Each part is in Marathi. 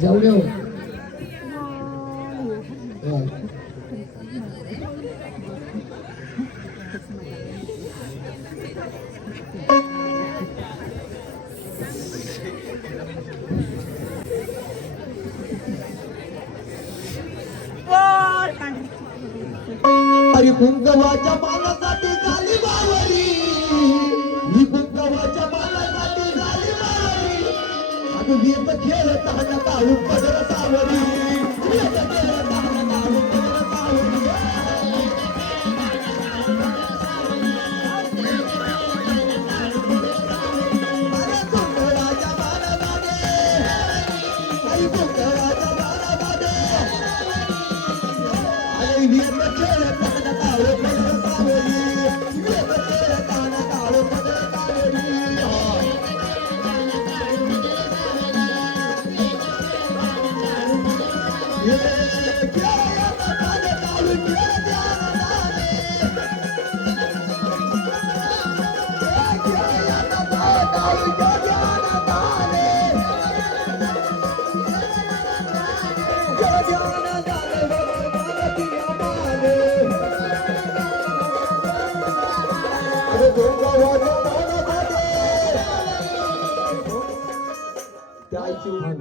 जाऊ देऊ अरे कुंकवाच्या पानासाठी झाली बावरी, ही कुंकवाच्या पानासाठी झाली बावरी. अगं येत खेळताना काळू पदर सावरी, येत खेळताना काळू पदर सावरी. अरे कुंकवाच्या पानामध्ये, अरे कुंकवाच्या पानामध्ये, अरे येत खेळताना काळू पदर सावरी, येत खेळताना काळू पदर सावरी.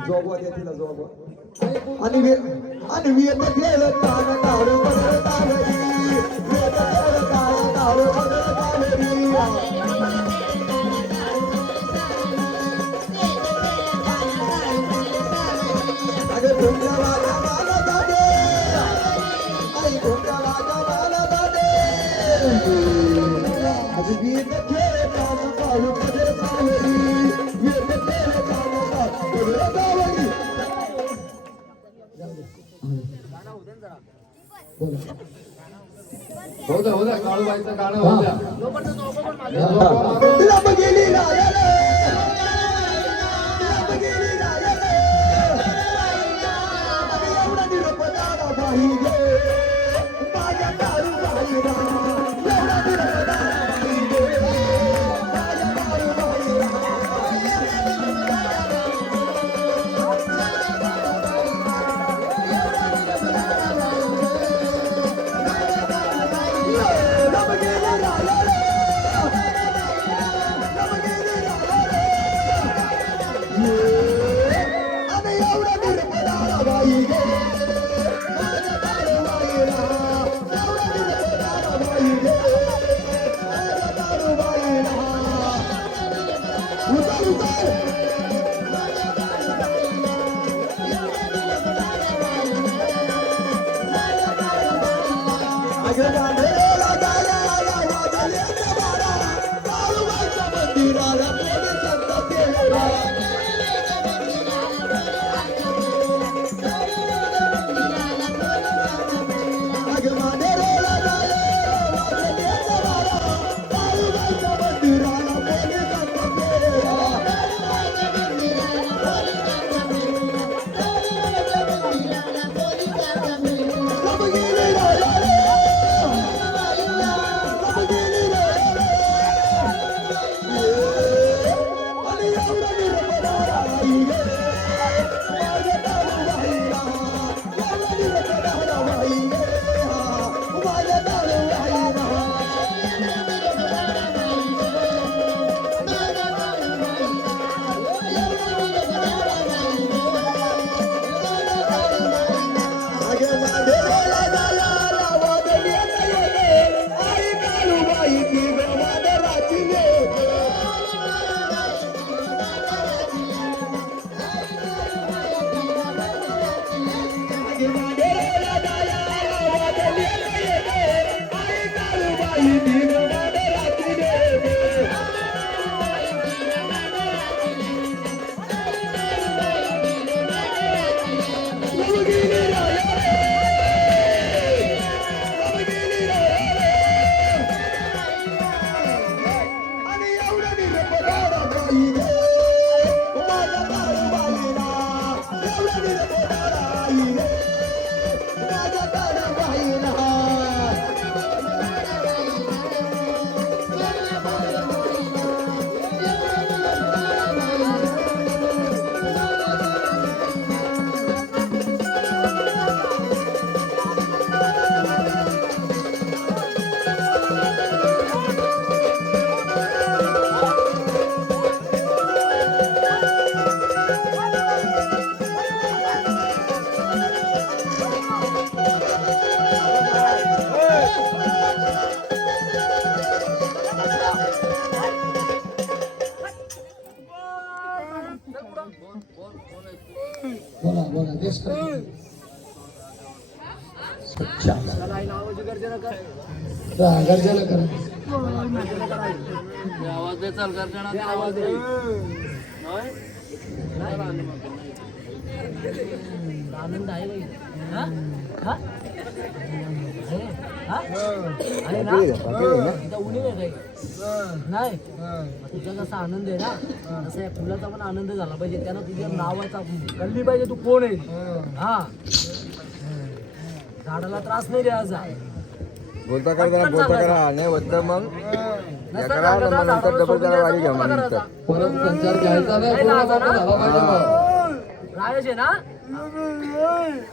जोगवा द्या तिला जोगवा आणि वेद गेलं ताण काढू पदर तावरी, वेद गेलं ताण काढू पदर तावरी. अगं तुमच्या राजा मला दादे, आई तुमच्या राजा मला दादे. अगं वेद गेलं ताण काढू पदर तावरी, वेद गेलं ताण काढू पदर तावरी. हो द्या काळूबाईचं गाणं हो द्या. लब गेली रायाला, लब गेली रायाला, एवढा निरोप दादा बाई गे, माझ्या काळूबाईला एवढा निरोप दादा बाई गे, माझ्या काळूबाईला. लब गेली रायाला, लब गेली रायाला, आणि एवढा निरोप दादा बाई गे, माझ्या काळूबाईला एवढा निरोप दादा बाई गे, माझ्या काळूबाईला. उतर उतर अगं गांधेला गाया वाजले बारा, काळूबाईच्या मंदिराला पोलिसांचा तेरा. अगं गांधेला गाया वाजले बारा, काळूबाईच्या मंदिराला पोलिसांचा तेरा. लब गेली रायाला, लब गेली रायाला, ऍडजस्ट कर त्याला आई नावाची गर्जना कर गर्जना करा आवाज दे चाल गर्जना आवाज दे आनंद आहे बाई हा हा आहे ना इथं उणी आहे काही नाही तुझा जसा आनंद आहे ना तसा या फुलाचा पण आनंद झाला पाहिजे त्यानं तुझ्या नावाचा कळली पाहिजे तू कोण आहे हा झाडाला त्रास नाही द्यायचा बोलता करा नाही होतं मग नंतर डबल जरा वारी घ्या मग नंतर. परत संचार घ्यायचा नाही पूर्ण मोकळा झाला पाहिजे मग. राहायचे ना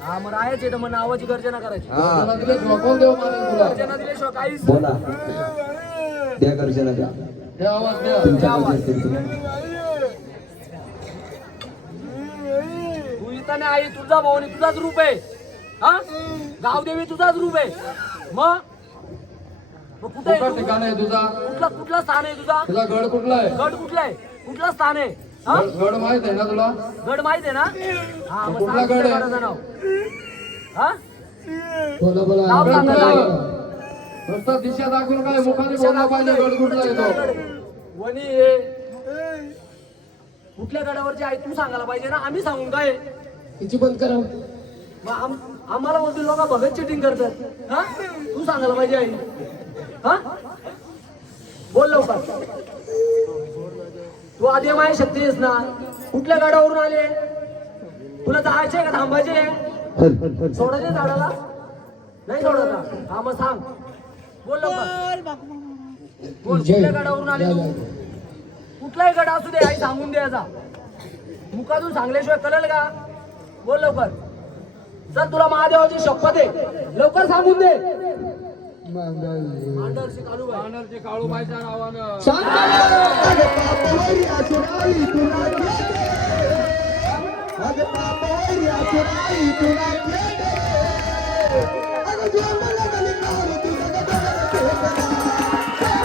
हा मग राहायचे तर मग नावाची गर्जना करायची गर्जना दिले झोपून देऊ माणूस तुला गर्जना दिल्याशिवाय काहीच बोला त्या गर्जना द्या हे आवाज द्या तुमच्या गर्जेत तू इथं नाही आई तुझा भाऊ आणि तुझाच रूप आहे हा गावदेवी तुझाच रूप आहे मग कुठे आहे कुठं तू? ठिकाण आहे तुझा कुठला स्थान आहे तुझा तुझा गड कुठला आहे गड कुठला आहे कुठला स्थान आहे हा गड माहित आहे ना तुला गड माहित आहे ना हा मग कुठला सांग गड आहे? गडाचं नाव हा बोला बोला नाव गड सांगा कुठला आहे? नाव. नुसतं दिशा दाखवून काय मुखाने बोलला पाहिजे गड कुठला आहे तो वणी आहे कुठल्या गडावरची आहे तू सांगायला पाहिजे ना आम्ही सांगून काय तिची बंद करा मग आम्हाला बोलतील लोक भगत चिटिंग करतात हा तू सांगायला पाहिजे आई हा बोल लवकर तू आधी माय शक्ती आहेस ना कुठल्या गडावरून आले तुला जायचे का थांबायचे सोडायचे झाडाला नाही सोडायचा हा मग सांग बोल लवकर बोल कुठल्या गडावरून आले तू कुठलाही गड असू दे आई सांगून द्यायचा मुखातून सांगल्याशिवाय कळेल का बोल लवकर जर तुला महादेवाची शपथ आहे लवकर सांगून दे कानरची काळूबाईच्या नावानं अगं पापवरी असुराई तुला घेते. अगं पापवरी असुराई तुला घेते. अगं जोमाला गली काढू तुझं गगनाला ठेवला.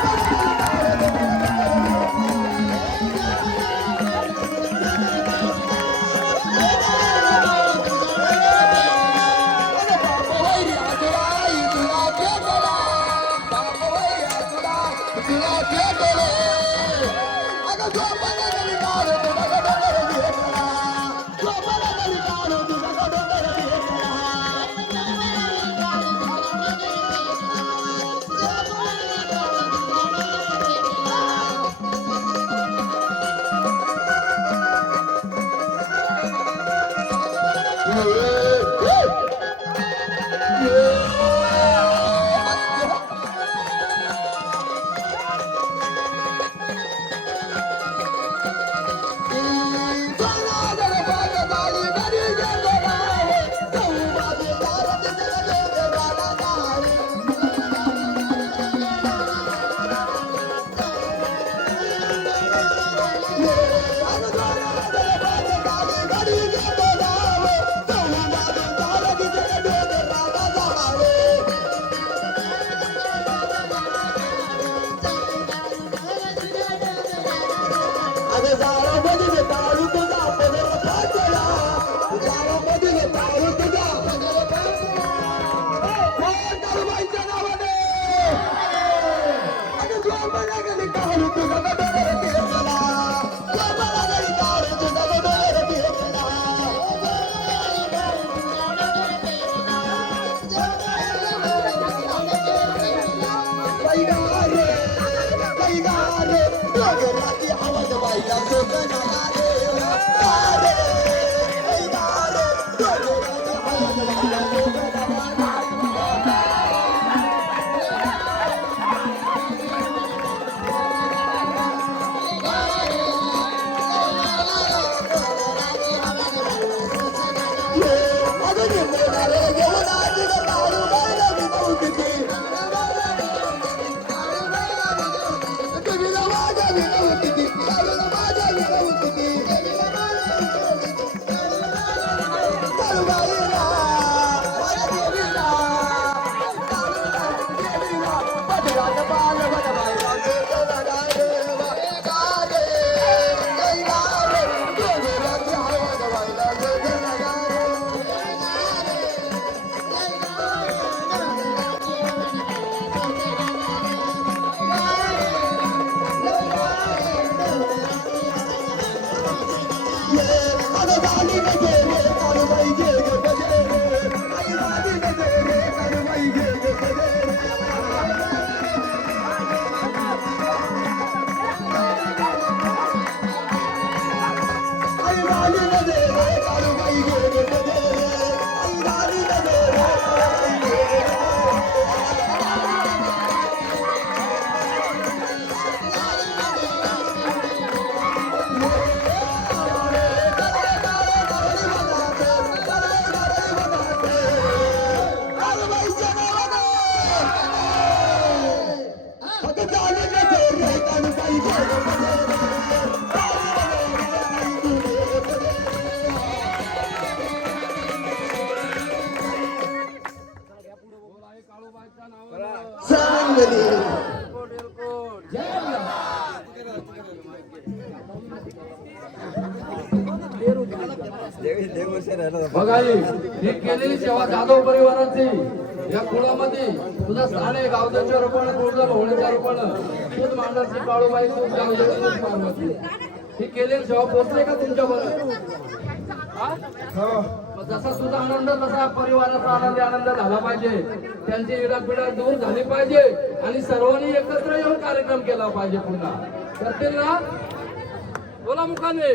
सांगली बघा ही केलेली सेवा जाधव परिवाराची या कुळामध्ये तुझा स्थान आहे. गावच्या रोपण तुळजा भवण्याच्या रोपण तूच मांडरची काळूबाई तूच गावची तूच पार्वती. ही केलेली सेवा पोहोचते का तुमच्यापर्यंत? जसा तुझा आनंद तसा परिवाराचा आनंद झाला पाहिजे. त्यांची इडापिडा दूर झाली पाहिजे आणि सर्वांनी एकत्र येऊन कार्यक्रम केला पाहिजे. पुन्हा करतील ना? बोला मुखाने.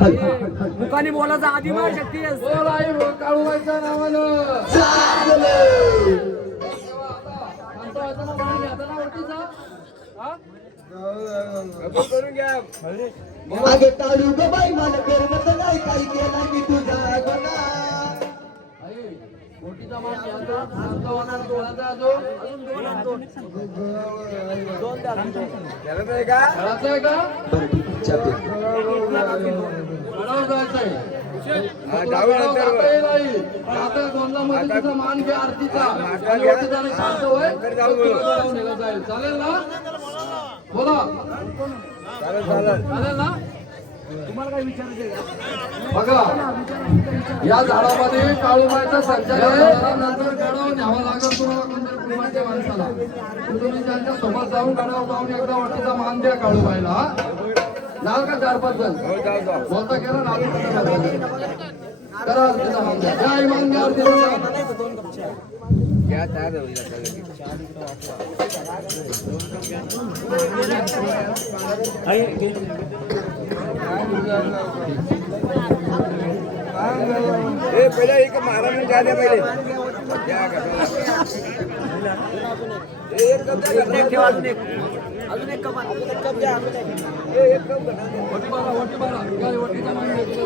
मुखाने बोलायचा आदिमाय शक्ती आहे. बोल आई काळूबाईच्या नावानं. अगे काढू ग बाई मला करमत नाही काही केला मी तुझा गुन्हा मोठीचा मान घ्यायचा, शांत होणार डोळ्याचा आजो. खेळायचंय का? बरं ठीक आहे, चहा पे. गडावर जायचंय. गडावर जाता येईल आई. पण आता गोंधळामध्ये तिचा मान घे आरतीचा. आणि ओटीचाने शांत होय. गडावर नेलं जाईल. चालेल ना? बोला. चालेल ना? बघा या झाडामध्ये काळूबाईचा संचार नंतर गडावर न्यावा लागत तुम्हाला कोणत्या कुटुंबाच्या माणसाला. तुम्ही त्यांच्या सोबत जाऊन गडावर जाऊन एकदा वाटीचा मान द्या काळूबाईला. जाल का 4-5 जण बोलता केला ना करा आरतीचा मान द्या. काय मान द्या आरतीचा. पहिला एक महाराज द्या द्या पहिले अजून एक कप वटी मारा काय वटीचा मान घेतलं.